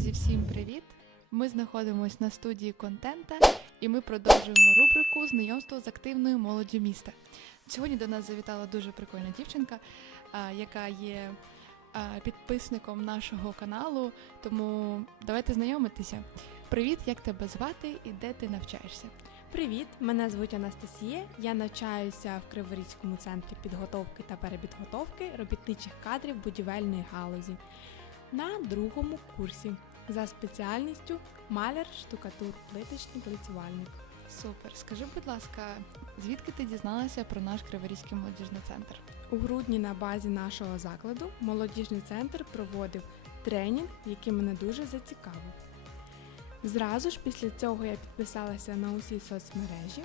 Друзі, всім привіт! Ми знаходимося на студії контента і ми продовжуємо рубрику Знайомство з активною молоддю міста. Сьогодні до нас завітала дуже прикольна дівчинка, яка є підписником нашого каналу. Тому давайте знайомитися. Привіт, як тебе звати і де ти навчаєшся? Привіт, мене звуть Анастасія. Я навчаюся в Криворізькому центрі підготовки та перепідготовки робітничих кадрів будівельної галузі на другому курсі за спеціальністю маляр, штукатур, плиточник, лицювальник. Супер. Скажи, будь ласка, звідки ти дізналася про наш Криворізький молодіжний центр? У грудні на базі нашого закладу молодіжний центр проводив тренінг, який мене дуже зацікавив. Зразу ж після цього я підписалася на усі соцмережі,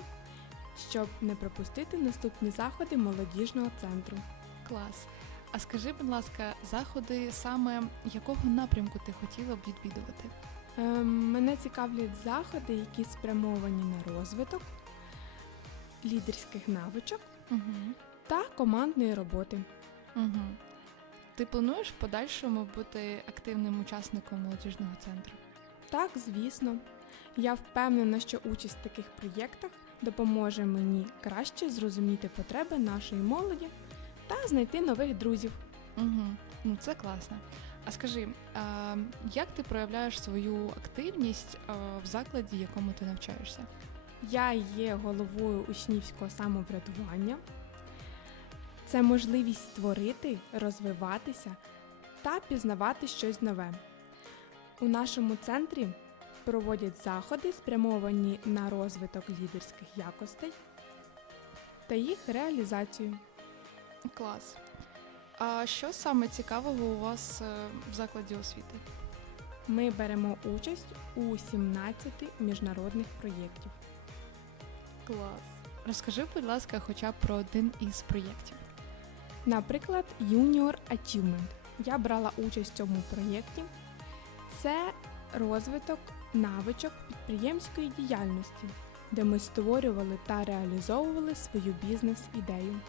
щоб не пропустити наступні заходи молодіжного центру. Клас. А скажи, будь ласка, заходи саме якого напрямку ти хотіла б відвідувати? Ем, Мене цікавлять заходи, які спрямовані на розвиток лідерських навичок Угу. та командної роботи. Угу. Ти плануєш в подальшому бути активним учасником молодіжного центру? Так, звісно, я впевнена, що участь в таких проєктах допоможе мені краще зрозуміти потреби нашої молоді та знайти нових друзів. Угу. Ну це класно. А скажи, а, як ти проявляєш свою активність а, в закладі, в якому ти навчаєшся? Я є головою учнівського самоврядування. Це можливість створити, розвиватися та пізнавати щось нове. У нашому центрі проводять заходи, спрямовані на розвиток лідерських якостей та їх реалізацію. Клас. А що саме цікавого у вас е, в закладі освіти? Ми беремо участь у 17 міжнародних проєктів. Клас. Розкажи, будь ласка, хоча б про один із проєктів. Наприклад, Junior Achievement. Я брала участь в цьому проєкті. Це розвиток навичок підприємської діяльності, де ми створювали та реалізовували свою бізнес-ідею.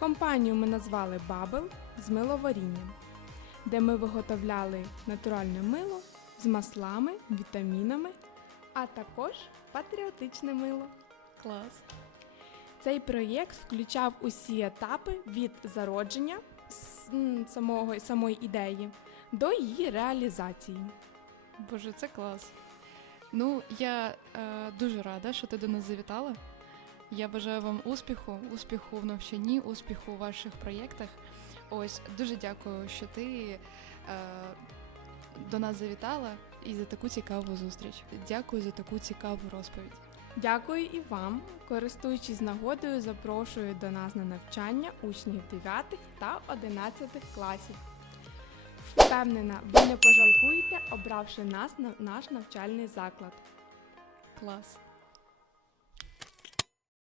Компанію ми назвали Bubble з миловарінням, де ми виготовляли натуральне мило з маслами, вітамінами, а також патріотичне мило. Клас. Цей проєкт включав усі етапи від зародження самого, самої ідеї до її реалізації. Боже, це клас. Ну, я е, дуже рада, що ти до нас завітала. Я бажаю вам успіху, успіху в навчанні, успіху у ваших проєктах. Ось дуже дякую, що ти е, до нас завітала і за таку цікаву зустріч. Дякую за таку цікаву розповідь. Дякую і вам. Користуючись нагодою, запрошую до нас на навчання учнів 9 та 11 класів. Впевнена, ви не пожалкуєте, обравши нас на наш навчальний заклад. Клас.